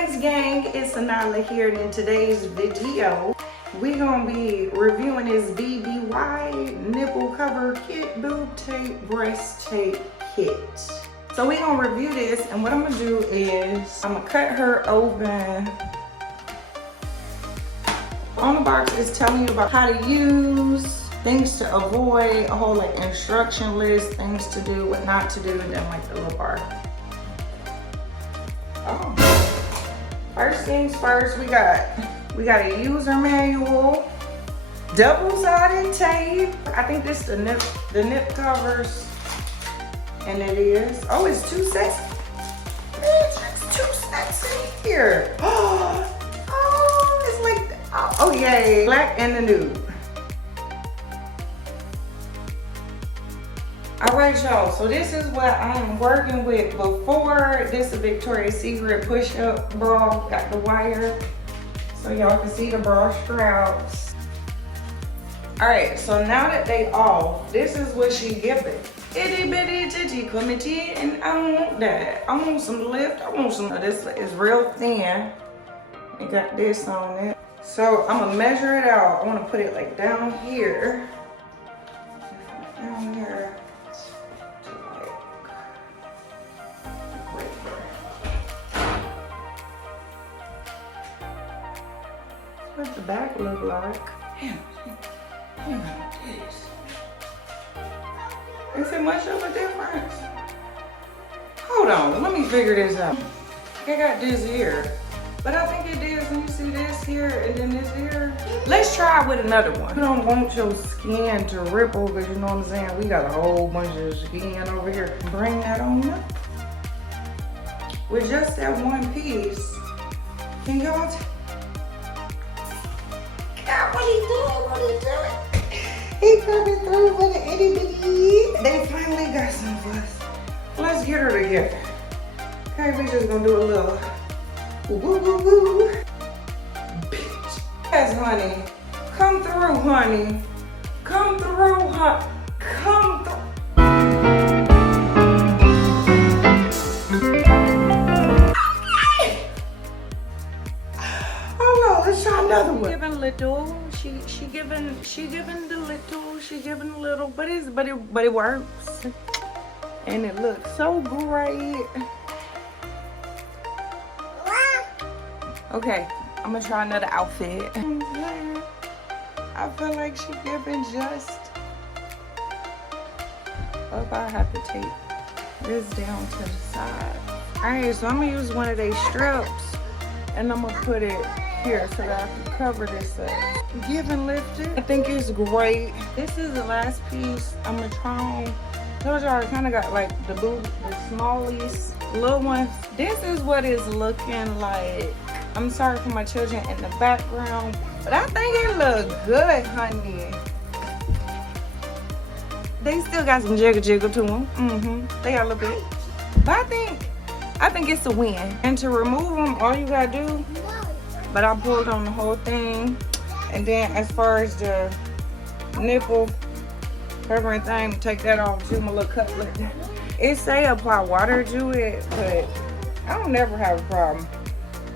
Thanks gang, it's Anylah here, and in today's video we're gonna be reviewing this BBY nipple cover kit, boob tape, breast tape kit. So we're gonna review this, and what I'm gonna do is I'm gonna cut her open. On the box is telling you about how to use, things to avoid, a whole like instruction list, things to do, what not to do, and then like the little bar. Oh. First things first, we got a user manual, double-sided tape. I think this is the nip covers, and it is. Oh, it's 2 sets. It's 2 sets in here. Oh, it's like, oh yay, black and the nude. All right, y'all, so this is what I'm working with before. This is Victoria's Secret push-up bra, got the wire, so y'all can see the bra straps. All right, so now that they off, this is what she giving. Itty bitty titty committee, and I want that. I want some lift, I want some of this. It's real thin. It got this on it. So I'm gonna measure it out. I wanna put it like down here. Down here. What's the back look like? Damn, this. Is it much of a difference? Hold on, let me figure this out. I got this here, but I think it is when you see this here and then this here. Let's try with another one. You don't want your skin to ripple, because you know what I'm saying? We got a whole bunch of skin over here. Bring that on up. With just that one piece, can y'all what he doing? What he doing? He coming through with an itty bitty. They finally got some of us. Let's get her together. Okay, we just gonna do a little woo woo woo woo. Bitch. Yes, honey. Come through, honey. Come through, honey. Come through. Let's try another one. Giving little, she giving the little, she giving a little, but it works, and it looks so great. Okay, I'm gonna try another outfit. I feel like she giving just. Oh, I have to take this down to the side. All right, so I'm gonna use one of these strips, and I'm gonna put it here so that I can cover this up. Give and lift it. I think it's great. This is the last piece I'm gonna try on. Told y'all I kind of got like the boob, the smallies, little ones. This is what it's looking like. I'm sorry for my children in the background, but I think it look good, honey. They still got some jiggle jiggle to them. They got a little bit, but I think it's a win. And to remove them, all you gotta do. But I pulled on the whole thing. And then as far as the nipple covering thing, take that off, do my little cutlet. It say apply water to it, but I don't never have a problem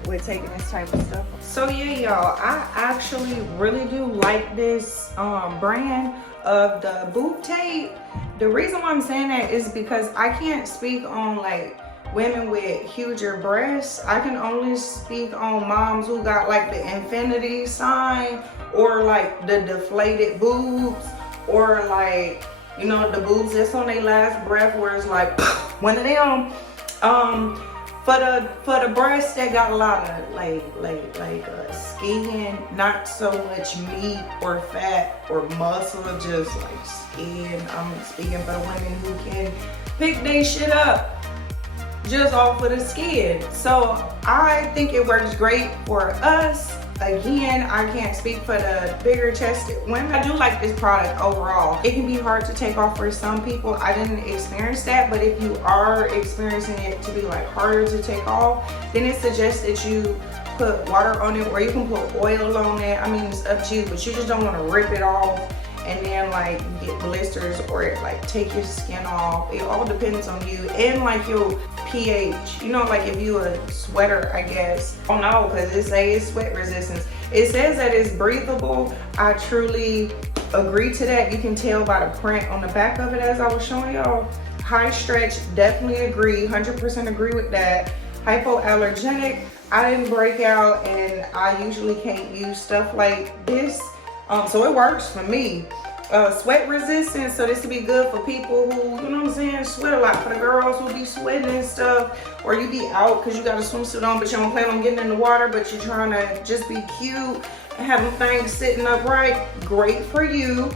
with taking this type of stuff. So yeah, y'all, I actually really do like this brand of the boob tape. The reason why I'm saying that is because I can't speak on like women with huger breasts. I can only speak on moms who got like the infinity sign, or like the deflated boobs, or like, you know, the boobs that's on their last breath where it's like one of them. For the breasts that got a lot of like skin, not so much meat or fat or muscle, just like skin. I'm speaking for the women who can pick their shit up just off of the skin. So I think it works great for us. Again, I can't speak for the bigger chested women. I do like this product overall. It can be hard to take off for some people. I didn't experience that, but if you are experiencing it to be like harder to take off, then it suggests that you put water on it, or you can put oil on it. I mean, it's up to you, but you just don't want to rip it off and then like get blisters or like take your skin off. It all depends on you and like your pH. You know, like if you a sweater, I guess. Oh no, because it says sweat resistance. It says that it's breathable. I truly agree to that. You can tell by the print on the back of it as I was showing y'all. High stretch, definitely agree, 100% agree with that. Hypoallergenic, I didn't break out, and I usually can't use stuff like this, so it works for me. Sweat resistant, so this would be good for people who, you know what I'm saying, sweat a lot. For the girls who be sweating and stuff, or you be out because you got a swimsuit on but you don't plan on getting in the water, but you're trying to just be cute and have them things sitting upright. Great for you.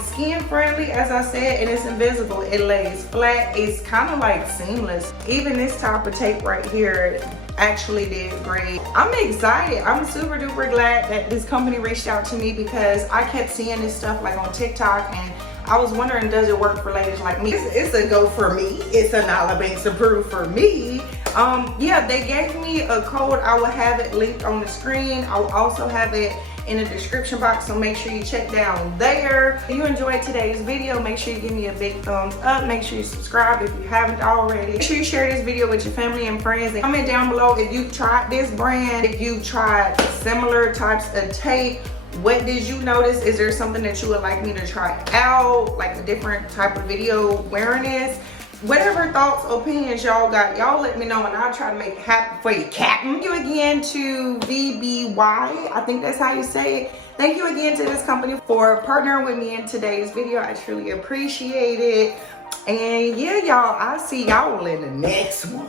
Skin friendly, as I said, and it's invisible. It lays flat. It's kind of like seamless. Even this type of tape right here actually did great. I'm excited. I'm super duper glad that this company reached out to me, because I kept seeing this stuff like on TikTok, and I was wondering, does it work for ladies like me? It's a go for me. It's an Anylah Banks approved for me. Yeah, they gave me a code. I will have it linked on the screen. I will also have it in the description box, so make sure you check down there. If you enjoyed today's video, make sure you give me a big thumbs up. Make sure you subscribe if you haven't already. Make sure you share this video with your family and friends, and comment down below if you've tried this brand, if you've tried similar types of tape. What did you notice? Is there something that you would like me to try out, like a different type of video wearing this? Whatever thoughts, opinions y'all got, y'all let me know, and I'll try to make it happen for you, Captain. Thank you again to VBY, I think that's how you say it. Thank you again to this company for partnering with me in today's video. I truly appreciate it. And yeah, y'all, I'll see y'all in the next one.